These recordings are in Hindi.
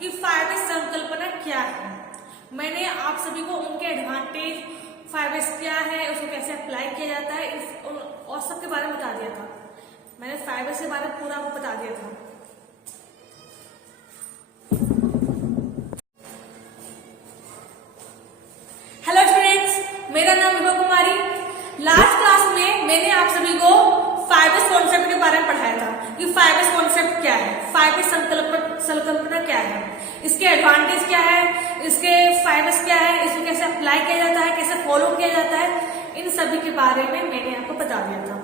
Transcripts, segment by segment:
कि फाइव एस संकल्पना क्या है। मैंने आप सभी को उनके एडवांटेज, फाइव एस क्या है, उसको कैसे अप्लाई किया जाता है, और सब के बारे में बता दिया था। मैंने फाइव एस के बारे में पूरा आपको बता दिया था। हेलो स्टूडेंट्स, मेरा नाम विभा कुमारी। लास्ट क्लास में मैंने आप सभी को फाइव एस कॉन्सेप्ट के बारे में पढ़ाया था कि फाइव एस कॉन्सेप्ट क्या है, फाइव एस संकल्पना क्या है, इसके एडवांटेज क्या है, इसके फाइव एस क्या है, इसको कैसे अप्लाई किया जाता है, कैसे फॉलो किया जाता है, इन सभी के बारे में मैंने आपको बता दिया था।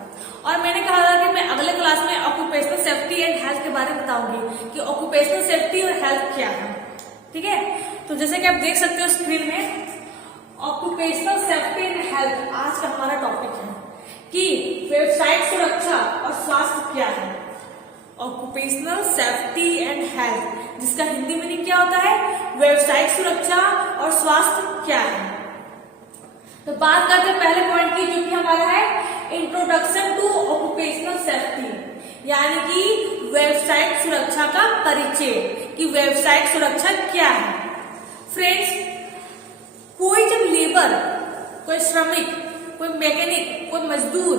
और मैंने कहा था कि मैं अगले क्लास में ऑक्यूपेशनल सेफ्टी एंड हेल्थ के बारे में बताऊंगी कि ऑक्यूपेशनल सेफ्टी और हेल्थ क्या है। ठीक है, तो जैसे कि आप देख सकते हो स्क्रीन में, ऑक्यूपेशनल सेफ्टी एंड हेल्थ आज का हमारा टॉपिक है कि व्यावसायिक सुरक्षा और स्वास्थ्य क्या है। ऑक्यूपेशनल सेफ्टी एंड हेल्थ, जिसका हिंदी मीनिंग क्या होता है, व्यावसायिक सुरक्षा और स्वास्थ्य क्या है। तो बात करते हैं पहले पॉइंट की, जो कि हमारा है इंट्रोडक्शन टू ऑक्यूपेशनल सेफ्टी, यानी कि व्यावसायिक सुरक्षा का परिचय कि व्यावसायिक सुरक्षा क्या है। फ्रेंड्स, कोई जब लेबर, कोई श्रमिक, कोई मैकेनिक, कोई मजदूर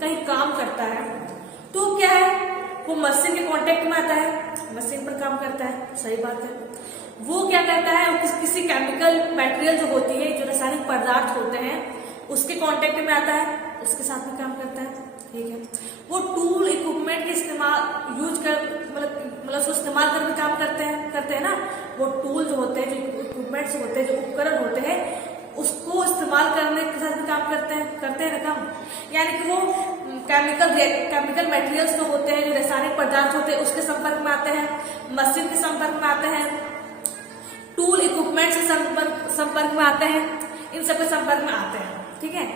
कहीं काम करता है तो क्या है, वो मशीन के कांटेक्ट में आता है, मशीन पर काम करता है, सही बात है। वो क्या करता है, वो किसी केमिकल मटेरियल जो होती है, जो रासायनिक पदार्थ होते हैं, उसके कांटेक्ट में आता है, उसके साथ में काम करता है। ठीक है, वो टूल इक्विपमेंट के इस्तेमाल यूज कर मतलब उसको इस्तेमाल करके काम करते हैं ना। वो टूल जो होते हैं, जो इक्विपमेंट्स होते हैं, जो उपकरण होते हैं, उसको इस्तेमाल करने के साथ भी काम करते हैं ना काम। यानी कि वो केमिकल मटेरियल्स जो होते हैं, जो रासायनिक पदार्थ होते हैं, उसके संपर्क में आते हैं, मशीन के संपर्क में आते हैं, टूल इक्विपमेंट्स के संपर्क में आते हैं, इन सबके संपर्क में आते हैं। ठीक है,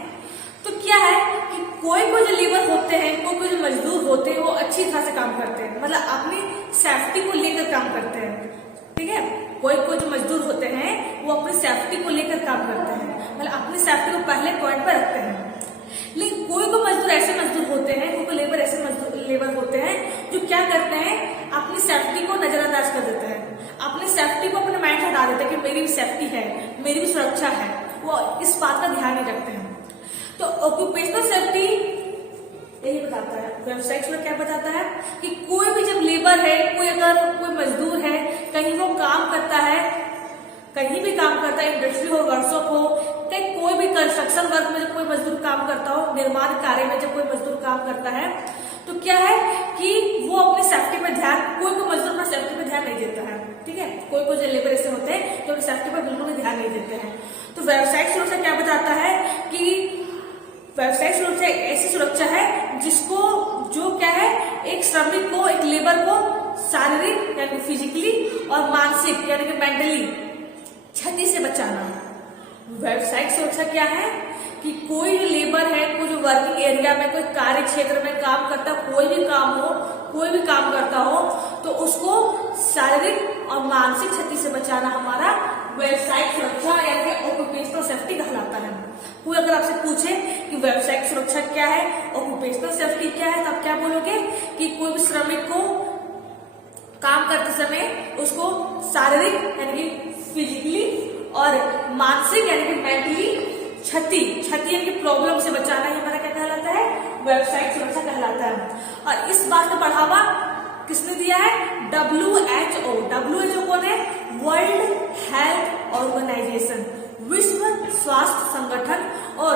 तो क्या है कि कोई जो लेबर होते हैं, कोई जो मजदूर होते हैं, वो अच्छी तरह से काम करते हैं, मतलब अपनी सेफ्टी को लेकर काम करते हैं। ठीक है, कोई जो मजदूर होते हैं वो अपनी सेफ्टी को लेकर काम करते हैं, मतलब अपनी सेफ्टी को पहले पॉइंट पर रखते हैं। लेकिन कोई मजदूर ऐसे मजदूर होते हैं, कोई लेबर ऐसे लेबर होते हैं जो क्या करते हैं, अपनी सेफ्टी को नजरअंदाज कर देते हैं, अपनी सेफ्टी को अपने माइंड से हटा देते हैं कि मेरी भी सेफ्टी है, मेरी भी सुरक्षा है, वो इस बात का ध्यान नहीं रखते हैं। तो ऑक्यूपेशनल सेफ्टी यही बताता है, व्यावसायिक सुरक्षा क्या बताता है कि कोई भी जब लेबर है, कोई मजदूर है, कहीं वो काम करता है, कहीं भी काम करता है, इंडस्ट्री हो, वर्कशॉप हो, कहीं कोई भी कंस्ट्रक्शन वर्क में जब कोई मजदूर काम करता हो, निर्माण कार्य में जब कोई मजदूर काम करता है, तो क्या है कि वो अपनी सेफ्टी पे ध्यान, कोई मजदूर अपना सेफ्टी पे ध्यान नहीं देता है। ठीक है, कोई जो लेबर ऐसे होते हैं जो अपनी सेफ्टी पर बिल्कुल भी ध्यान नहीं देते हैं। तो व्यावसायिक सुरक्षा क्या बताता है कि व्यावसायिक सुरक्षा ऐसी सुरक्षा है जिसको, जो क्या है, एक श्रमिक को, एक लेबर को शारीरिक यानी फिजिकली और मानसिक यानी कि मेंटली क्षति से बचाना। व्यावसायिक सुरक्षा क्या है कि कोई जो लेबर है, कोई जो वर्किंग एरिया में, कोई कार्य क्षेत्र में काम करता, कोई भी काम करता हो, तो उसको शारीरिक और मानसिक क्षति से बचाना हमारा व्यावसायिक सुरक्षा यानी कि ऑक्यूपेशनल सेफ्टी कहलाता है। कोई अगर आपसे पूछे कि व्यावसायिक सुरक्षा क्या है, ऑक्यूपेशनल सेफ्टी क्या है, तो आप क्या बोलोगे कि कोई भी श्रमिक को काम करते समय उसको शारीरिक यानी कि फिजिकली और मानसिक यानी कि मेंटली क्षति यानी कि प्रॉब्लम से बचाना ही हमारा क्या कहलाता है, व्यावसायिक सुरक्षा कहलाता है। और इस बात का बढ़ावा किसने दिया है, WHO कौन है, वर्ल्ड हेल्थ ऑर्गेनाइजेशन, विश्व स्वास्थ्य संगठन, और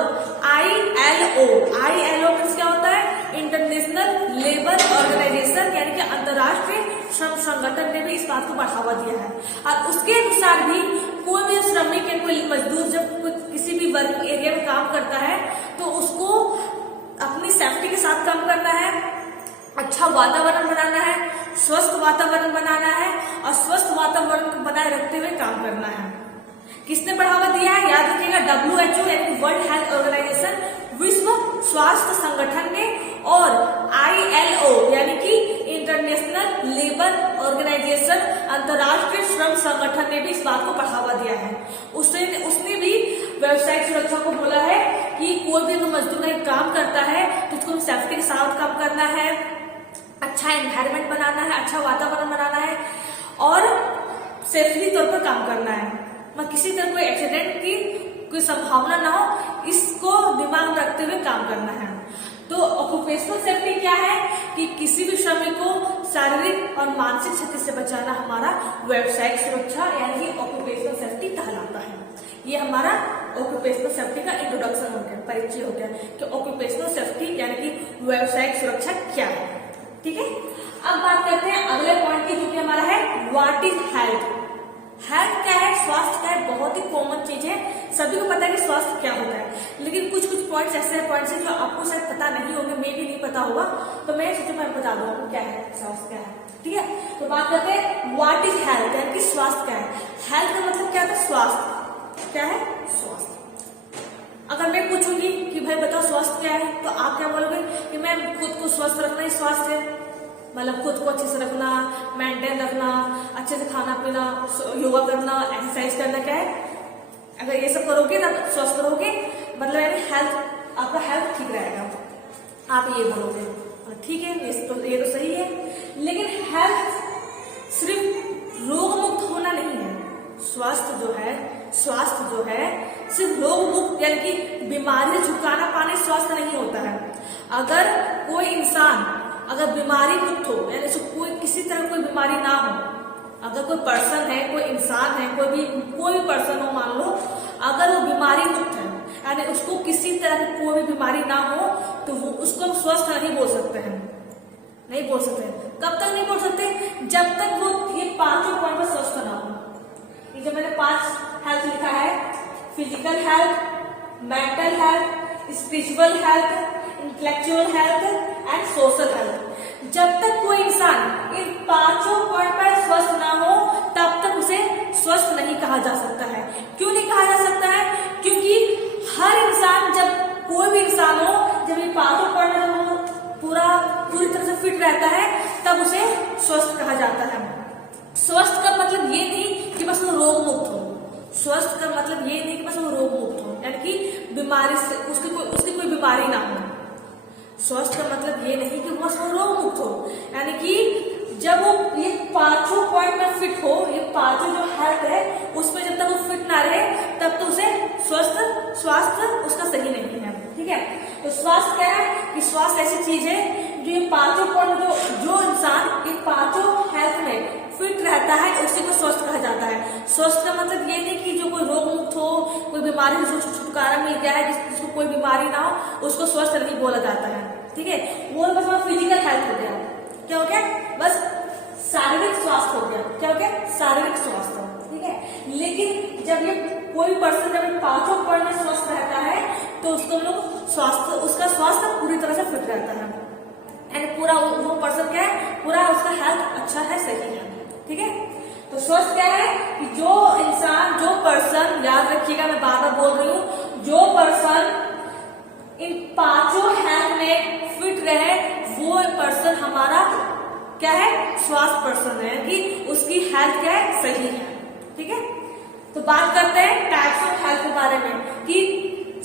ILO मीन्स क्या होता है, इंटरनेशनल लेबर ऑर्गेनाइजेशन यानी कि अंतर्राष्ट्रीय श्रम संगठन ने भी इस बात को बढ़ावा दिया है। और उसके अनुसार भी कोई भी श्रमिक या कोई मजदूर जब किसी भी वर्क एरिया में काम करता है तो उसको अपनी सेफ्टी के साथ काम करना है, अच्छा वातावरण बनाना है, स्वस्थ वातावरण बनाना है, और स्वस्थ वातावरण को बनाए रखते हुए काम करना है। किसने बढ़ावा दिया है, याद रखिएगा, WHO यानी वर्ल्ड हेल्थ ऑर्गेनाइजेशन, विश्व स्वास्थ्य संगठन ने, और ILO यानी कि इंटरनेशनल लेबर ऑर्गेनाइजेशन, अंतर्राष्ट्रीय श्रम संगठन ने भी इस बात को बढ़ावा दिया है। उसने भी व्यावसायिक सुरक्षा को बोला है कि कोई भी मजदूर कहीं काम करता है तो उसको सेफ्टी के साथ काम करना है, अच्छा एनवायरमेंट बनाना है, अच्छा वातावरण बनाना है, और सेफली तौर पर काम करना है, मैं किसी तरह कोई एक्सीडेंट की कोई संभावना ना हो, इसको दिमाग में रखते हुए काम करना है। तो ऑक्यूपेशनल सेफ्टी क्या है कि किसी भी श्रमिक को शारीरिक और मानसिक क्षति से बचाना हमारा व्यावसायिक सुरक्षा यानी कि ऑक्यूपेशनल सेफ्टी कहलाता है। ये हमारा ऑक्यूपेशनल सेफ्टी का इंट्रोडक्शन हो गया, परिचय हो गया कि ऑक्यूपेशनल सेफ्टी यानी कि व्यावसायिक सुरक्षा क्या है। ठीक है, अब बात करते हैं अगले पॉइंट की, जो कि हमारा है व्हाट इज हेल्थ। हेल्थ क्या है, स्वास्थ्य क्या है, बहुत ही कॉमन चीज है, सभी को पता है कि स्वास्थ्य क्या होता है, लेकिन कुछ कुछ पॉइंट्स ऐसे पॉइंट्स हैं जो आपको शायद पता नहीं होंगे, मैं भी नहीं पता होगा, तो मैं सोचूं मैं बता दूं आपको क्या है स्वास्थ्य क्या है। ठीक है, तो बात करते हैं व्हाट इज हेल्थ यानी कि स्वास्थ्य क्या है। हेल्थ का मतलब क्या है, स्वास्थ्य क्या है, स्वास्थ्य। अगर मैं पूछूंगी कि भाई बताओ स्वास्थ्य क्या है, तो आप क्या बोलोगे कि मैं खुद को स्वस्थ रखना ही स्वास्थ्य है, मतलब खुद को अच्छे से रखना, मेंटेन रखना, अच्छे से खाना पीना, योगा करना, एक्सरसाइज करना, क्या है, अगर ये सब करोगे तब स्वस्थ रहोगे, मतलब यानी हेल्थ, आपका हेल्थ ठीक रहेगा, आप ये बोलोगे। ठीक है, ये तो सही है, लेकिन हेल्थ सिर्फ रोग मुक्त होना नहीं है। स्वास्थ्य जो है सिर्फ रोग मुक्त यानी कि बीमारी से छुटकारा पाने स्वास्थ्य नहीं होता है। अगर कोई इंसान अगर बीमारी मुक्त हो यानी कोई किसी तरह कोई बीमारी ना हो, अगर कोई पर्सन है, कोई इंसान है, कोई भी पर्सन हो मान लो, अगर वो बीमारी मुक्त है यानी उसको किसी तरह की कोई भी बीमारी ना हो, तो वो उसको हम स्वस्थ नहीं बोल सकते हैं, नहीं बोल सकते। कब तक नहीं बोल सकते, जब तक वो ये पांचों पॉइंट पर स्वस्थ ना हो। ये जो मैंने 5 हेल्थ लिखा है, physical health, mental health, spiritual health, intellectual health and social health, जब तक कोई इंसान इन पांचों पॉइंट पर स्वस्थ ना हो तब तक उसे स्वस्थ नहीं कहा जा सकता है। क्यों नहीं कहा जा सकता है, क्योंकि हर इंसान, जब कोई भी इंसान हो, जब ये पांचों पॉइंट में पूरी तरह से फिट रहता है तब उसे स्वस्थ कहा जाता है। स्वस्थ का मतलब ये नहीं कि बस वो रोग मुक्त हो, स्वस्थ का मतलब ये नहीं कि बस वो रोग मुक्त हो यानी कि बीमारी से उसकी कोई बीमारी ना हो। स्वस्थ का मतलब ये नहीं कि बस वो रोग मुक्त हो, यानी कि जब वो ये पांचों पॉइंट में फिट हो, ये पांचों जो हेल्थ है उसमें जब तक वो फिट ना रहे तब तो उसे स्वास्थ्य उसका सही नहीं है। ठीक है, तो स्वास्थ्य क्या है कि स्वास्थ्य ऐसी चीज है जो ये पांचों पॉइंट जो इंसान इन पांचों हेल्थ में फिट रहता है उसी को स्वस्थ कहा जाता है। स्वस्थ का मतलब ये नहीं कि जो कोई रोग मुक्त हो, कोई बीमारी से छुटकारा मिल गया है, जिसको कोई बीमारी ना हो, उसको स्वस्थ नहीं बोला जाता है। ठीक है, वो बस फिजिकल हेल्थ हो गया, क्या हो गया, बस शारीरिक स्वास्थ्य हो गया, क्या हो गया, शारीरिक स्वास्थ्य। ठीक है, लेकिन जब ये कोई पर्सन जब इन पांचों पॉइंट में स्वस्थ रहता है तो उसको लोग उसका स्वास्थ्य पूरी तरह से फिट रहता है, यानी पूरा वो पर्सन क्या है, पूरा उसका हेल्थ अच्छा है, सही है। ठीक है, तो स्वस्थ क्या है कि जो इंसान, जो पर्सन, याद रखिएगा मैं बार बार बोल रही हूँ, जो पर्सन इन पांचों हेल्थ में फिट रहे वो पर्सन हमारा क्या है, स्वास्थ्य पर्सन है कि उसकी हेल्थ क्या है, सही है। ठीक है, तो बात करते हैं टाइप्स ऑफ हेल्थ के बारे में कि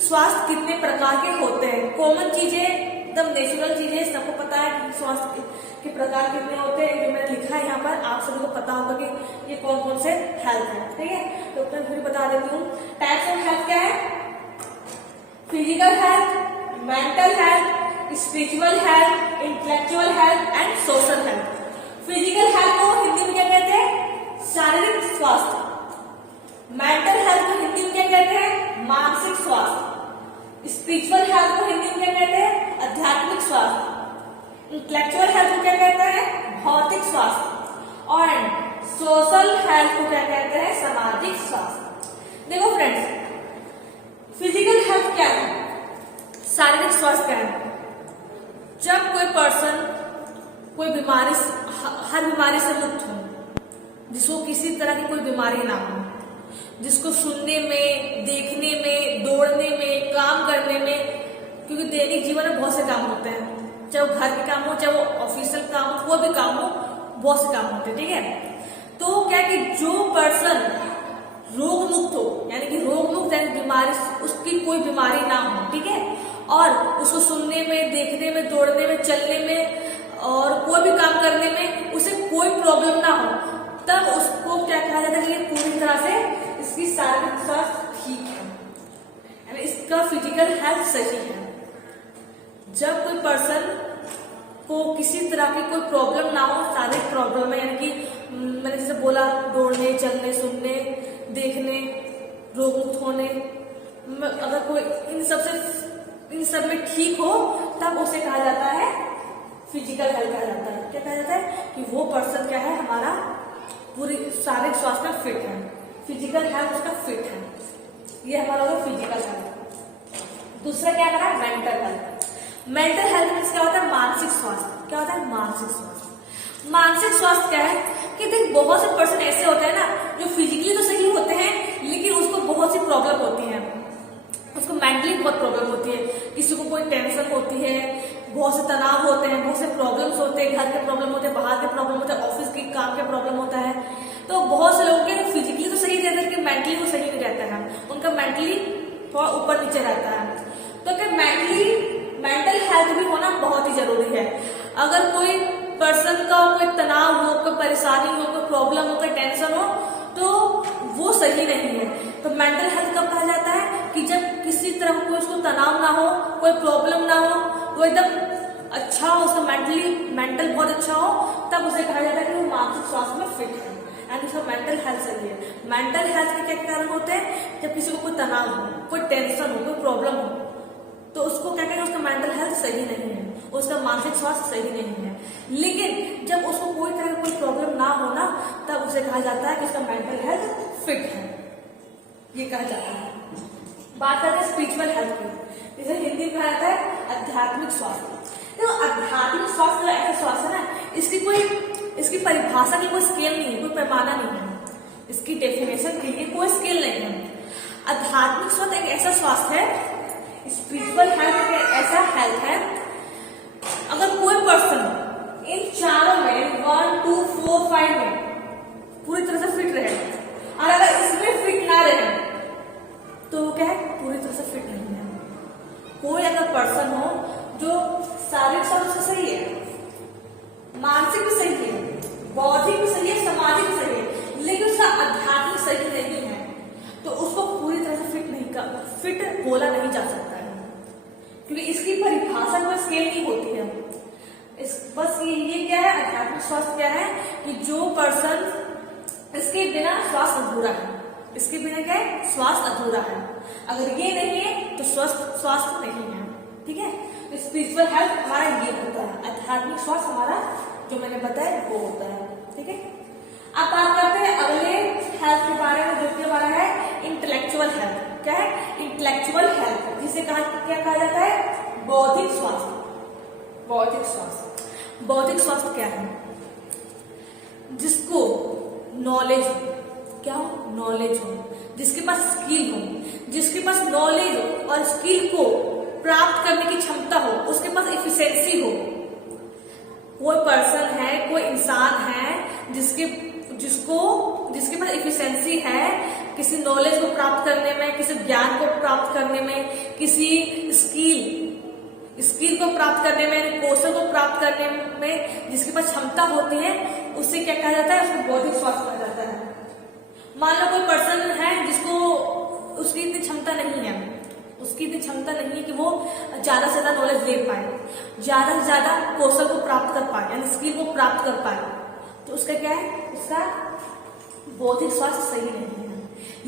स्वास्थ्य कितने प्रकार के होते हैं। कॉमन चीजें, एकदम नेचुरल चीजें, सबको पता है कि स्वास्थ्य के प्रकार कितने होते हैं, जो मैंने लिखा है यहाँ पर, आप सभी को पता होगा कि ये कौन कौन से हेल्थ है। ठीक है, तो मैं फिर बता देती हूँ। टाइप्स ऑफ हेल्थ क्या है, physical health, mental health, spiritual health, intellectual health and social health. Physical health को हिंदी में क्या कहते हैं, शारीरिक स्वास्थ्य। मेंटल हेल्थ को हिंदी में क्या कहते हैं, मानसिक स्वास्थ्य। स्पिरिचुअल हेल्थ को हिंदी में क्या कहते हैं, आध्यात्मिक स्वास्थ्य। इंटेलेक्चुअल हेल्थ को क्या कहते हैं, भौतिक स्वास्थ्य। और सोशल हेल्थ को क्या कहते हैं, सामाजिक स्वास्थ्य। देखो फ्रेंड्स, फिजिकल हेल्थ क्या है, शारीरिक स्वास्थ्य क्या है, जब कोई पर्सन कोई बीमारी, हर बीमारी से मुक्त हो, जिसको किसी तरह की कोई बीमारी ना हो, जिसको सुनने में, देखने में, दौड़ने में, काम करने में, क्योंकि दैनिक जीवन में बहुत से काम होते हैं, चाहे वो घर के काम हो, चाहे वो ऑफिशियल काम हो, कोई भी काम हो, बहुत से काम होते हैं। ठीक है, तो क्या कि जो पर्सन रोग मुक्त हो, यानी कि रोग मुक्त यानी बीमारी, उसकी कोई बीमारी ना हो, ठीक है, और उसको सुनने में, देखने में, दौड़ने में, चलने में और कोई भी काम करने में उसे कोई प्रॉब्लम ना हो, तब उसको क्या कहा जाता है कि ये पूरी तरह से इसकी शारीरिक स्वास्थ्य ठीक है, यानी इसका फिजिकल हेल्थ सही है। जब कोई पर्सन को किसी तरह की कोई प्रॉब्लम ना हो, शारीरिक प्रॉब्लम है, यानी कि मैंने जैसे बोला दौड़ने, चलने, सुनने, देखने, रोग मुक्त होने, अगर कोई इन सब में ठीक हो, तब उसे कहा जाता है फिजिकल हेल्थ कहा जाता है। क्या कहा जाता है कि वो पर्सन क्या है, हमारा पूरी शारीरिक स्वास्थ्य में फिट है, फिजिकल हेल्थ उसका फिट है। ये हमारा होगा फिजिकल हेल्थ। दूसरा क्या करा, मेंटल हेल्थ। मेंटल हेल्थ में क्या होता है, मानसिक स्वास्थ्य। क्या होता है, मानसिक स्वास्थ्य। मानसिक स्वास्थ्य क्या है कि देख बहुत से पर्सन ऐसे होते हैं ना जो फिजिकली तो सही होते हैं, लेकिन उसको बहुत सी प्रॉब्लम होती है, उसको मेंटली बहुत प्रॉब्लम होती है। किसी को कोई टेंशन होती है, बहुत से तनाव होते हैं, बहुत से प्रॉब्लम्स होते हैं, घर के प्रॉब्लम होते हैं, बाहर के प्रॉब्लम होते हैं, ऑफिस के काम के प्रॉब्लम होता है। तो बहुत से लोगों के फिजिकली तो सही रहता है कि मेंटली वो सही नहीं रहता है, उनका मेंटली थोड़ा ऊपर नीचे रहता है। तो क्या मेंटल हेल्थ भी होना बहुत ही जरूरी है। अगर कोई पर्सन का कोई तनाव हो, कोई परेशानी हो, कोई प्रॉब्लम हो, कोई टेंशन हो, तो वो सही नहीं है। तो मेंटल हेल्थ कब कहा जाता है कि जब किसी तरह कोई उसको तनाव ना हो, कोई प्रॉब्लम ना हो, वो एकदम अच्छा हो, उसका मेंटल बहुत अच्छा हो, तब उसे कहा जाता है कि वो मानसिक स्वास्थ्य में फिट है, यानी उसका मेंटल हेल्थ सही है। मेंटल हेल्थ के क्या कारण होते हैं, जब किसी को कोई तनाव हो, कोई टेंशन हो, कोई प्रॉब्लम हो, तो उसको क्या कहेंगे, उसका मेंटल हेल्थ सही नहीं है, उसका मानसिक स्वास्थ्य सही नहीं है। लेकिन जब उसको कोई तरह कोई प्रॉब्लम ना हो ना, तब उसे कहा जाता है कि उसका मेंटल हेल्थ फिट है, ये कहा जाता है। बात करते हैं स्पिरिचुअल हेल्थ की, जिसे हिंदी में कहा जाता है आध्यात्मिक स्वास्थ्य। देखो आध्यात्मिक स्वास्थ्य ऐसा स्वास्थ्य है ना, इसकी परिभाषा की कोई स्केल नहीं है, कोई पैमाना नहीं है, इसकी डेफिनेशन के लिए कोई स्केल नहीं है। आध्यात्मिक स्वास्थ्य एक ऐसा स्वास्थ्य है, स्पिरिचुअल हेल्थ ऐसा हेल्थ है, अगर कोई पर्सन इन चारों में 1, 2, 4, 5 में पूरी तरह से फिट रहे, और अगर इसमें फिट ना रहे तो वो क्या है, पूरी तरह से फिट नहीं है। कोई अगर पर्सन हो जो शारीरिक स्वास्थ्य सही है, मानसिक भी सही है, बौद्धिक भी सही है, सामाजिक भी सही है, लेकिन उसका आध्यात्मिक सही नहीं है, तो उसको पूरी तरह से फिट बोला नहीं जा सकता है, क्योंकि इसकी परिभाषा कोई स्केल नहीं होती है। बस ये क्या है, आध्यात्मिक स्वास्थ्य क्या है कि जो पर्सन इसके बिना स्वास्थ्य अधूरा है, इसके बिना क्या है, स्वास्थ्य अधूरा है। अगर ये नहीं है तो स्वास्थ्य नहीं है, ठीक है। तो स्पिरिचुअल हेल्थ हमारा ये होता है, आध्यात्मिक स्वास्थ्य हमारा जो मैंने बताया वो होता है, ठीक है। अब बात करते हैं अगले हेल्थ के बारे में, जो कि हमारा है इंटेलेक्चुअल हेल्थ। क्या है, इंटेलेक्चुअल हेल्थ, जिसे क्या कहा जाता है, बौद्धिक स्वास्थ्य। बौद्धिक स्वास्थ्य, बौद्धिक स्वास्थ्य क्या है, जिसको नॉलेज हो, क्या हो, नॉलेज हो, जिसके पास स्किल हो, जिसके पास नॉलेज और स्किल को प्राप्त करने की क्षमता हो, उसके पास एफिशिएंसी हो। कोई पर्सन है, कोई इंसान है जिसके पास एफिशिएंसी है किसी नॉलेज को प्राप्त करने में, किसी ज्ञान को प्राप्त करने में, किसी स्किल को प्राप्त करने में, कौशल को प्राप्त करने में जिसके पास क्षमता होती है, उससे क्या कहा जाता है, उसको बौद्धिक स्वास्थ्य कहा जाता है। मान लो कोई पर्सन है जिसको उसकी इतनी क्षमता नहीं है, उसकी इतनी क्षमता नहीं है कि वो ज्यादा से ज्यादा नॉलेज ले पाए, ज्यादा से ज्यादा कौशल को प्राप्त कर पाए, यानी स्किल को प्राप्त कर पाए, तो उसका क्या है, उसका बौद्धिक स्वास्थ्य सही नहीं है।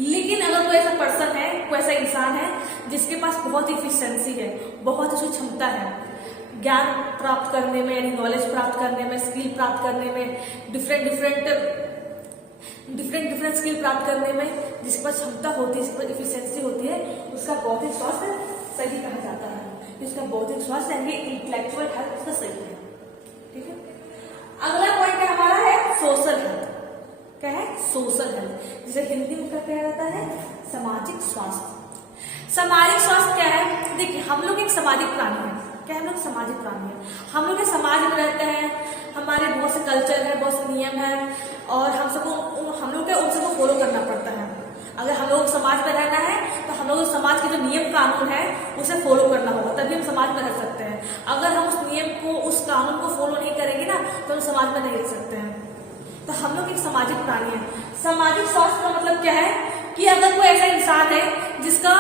लेकिन अगर कोई ऐसा पर्सन है, कोई ऐसा इंसान है जिसके पास बहुत ही एफिशिएंसी है, बहुत ही क्षमता है ज्ञान प्राप्त करने में, यानी नॉलेज प्राप्त करने में, स्किल प्राप्त करने में, डिफरेंट स्किल प्राप्त करने में जिसके पास क्षमता होती है, जिसके पास एफिशिएंसी होती है, उसका बौद्धिक स्वास्थ्य सही कहा जाता है। इसका बौद्धिक स्वास्थ्य यानी इंटेलेक्चुअल हेल्थ उसका सही है, ठीक है। अगला पॉइंट हमारा है सोशल हेल्थ। क्या है, सोशल हेल्थ, जिसे हिंदी में क्या जाता है, सामाजिक स्वास्थ्य। सामाजिक स्वास्थ्य क्या है, देखिए हम लोग एक सामाजिक प्राणी है। क्या हम लोग सामाजिक प्राणी है, हम लोग समाज में रहते हैं, हमारे बहुत से कल्चर है, बहुत से नियम है, और हम लोग उन सबको फॉलो करना पड़ता है। अगर हम लोग समाज में रहना है तो हम लोग समाज के जो नियम कानून है उसे फॉलो करना होगा, तभी हम समाज में रह सकते हैं। अगर हम उस नियम को, उस कानून को फॉलो नहीं करेंगे ना, तो हम समाज में नहीं रह सकते हैं। तो हम लोग एक सामाजिक प्राणी है। सामाजिक स्वास्थ्य का मतलब क्या है कि अगर कोई ऐसा इंसान है जिसका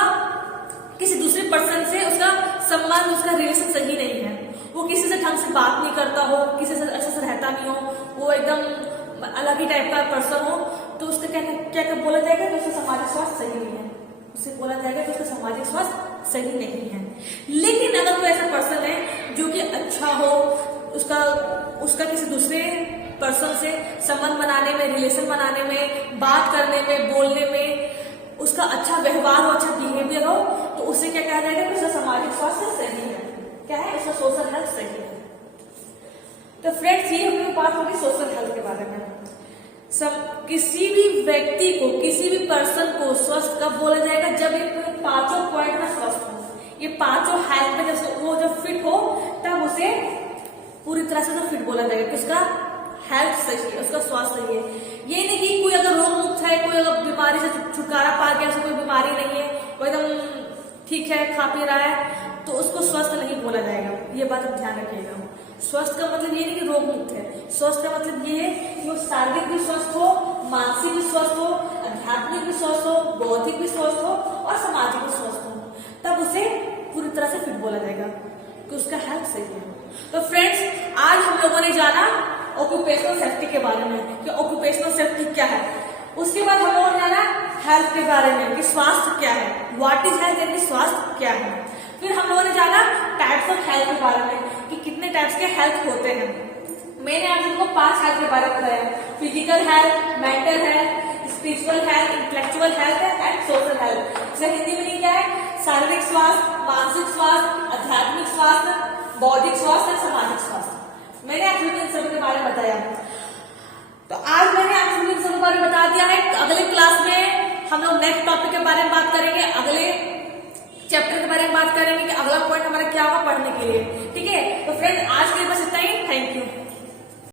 किसी दूसरे पर्सन से उसका संबंध, उसका रिलेशन सही नहीं है, वो किसी से ढंग से बात नहीं करता हो, किसी से अच्छे से रहता नहीं हो, वो एकदम अलग ही टाइप का पर्सन हो, तो उसका क्या बोला जाएगा कि उसका सामाजिक स्वास्थ्य सही नहीं है। उसे बोला जाएगा कि उसका सामाजिक स्वास्थ्य सही नहीं है। लेकिन अगर कोई ऐसा पर्सन है जो कि अच्छा हो, उसका किसी दूसरे पर्सन से संबंध बनाने में, रिलेशन बनाने में, बात करने में, बोलने में उसका अच्छा व्यवहार हो, अच्छा बिहेवियर हो, तो उसे क्या कहा जाएगा कि उसका सामाजिक स्वास्थ्य सही है। क्या है? उसका सोशल हेल्थ सही है। तो फ्रेंड्स, ये हम लोग बात होगी सोशल हेल्थ के बारे में। किसी भी व्यक्ति को, किसी भी पर्सन को स्वस्थ कब बोला जाएगा? जब ये पांचों पॉइंट में स्वस्थ हो, ये पांचों हेल्थ में जब फिट हो, तब उसे पूरी तरह से तो फिट बोला जाएगा कि उसका हेल्थ सही है, उसका स्वास्थ्य सही है। ये नहीं कि कोई अगर रोग मुक्त है, कोई अगर बीमारी से छुटकारा पा गया, उसे कोई बीमारी नहीं है, वो एकदम ठीक है, खा पी रहा है, तो उसको स्वस्थ नहीं बोला जाएगा। ये बात आप ध्यान रखिएगा। स्वस्थ का मतलब ये नहीं कि रोग मुक्त है। स्वस्थ का मतलब ये है कि वो शारीरिक भी स्वस्थ हो, मानसिक भी स्वस्थ हो, आध्यात्मिक भी स्वस्थ हो, बौद्धिक भी स्वस्थ हो और सामाजिक भी स्वस्थ हो, तब उसे पूरी तरह से फिट बोला जाएगा कि उसका हेल्थ सही है। तो फ्रेंड्स, आज हम लोगों ने जाना ऑक्यूपेशनल सेफ्टी के बारे में कि ऑक्यूपेशनल सेफ्टी क्या है। उसके बाद हम लोगों ने जाना हेल्थ के बारे में कि स्वास्थ्य क्या है, व्हाट इज हेल्थ, यानी स्वास्थ्य क्या है। फिर हम लोगों ने जाना टाइप्स ऑफ हेल्थ के बारे में कि कितने टाइप्स के हेल्थ होते हैं। मैंने आप सबको 5 हेल्थ के बारे में बताया: physical health, mental health, spiritual health, intellectual health and social health. इसका हिंदी में क्या है? शारीरिक स्वास्थ्य, मानसिक स्वास्थ्य, आध्यात्मिक स्वास्थ्य, बौद्धिक स्वास्थ्य और सामाजिक स्वास्थ्य। मैंने आप सभी इन सब के बारे में बताया। तो आज मैंने आप सभी इन सब के बारे में बता दिया है। अगले क्लास में हम लोग नेक्स्ट टॉपिक के बारे में बात करेंगे, अगले चैप्टर के बारे में बात करेंगे कि अगला पॉइंट हमारा क्या होगा पढ़ने के लिए। ठीक है, तो फ्रेंड आज के लिए बस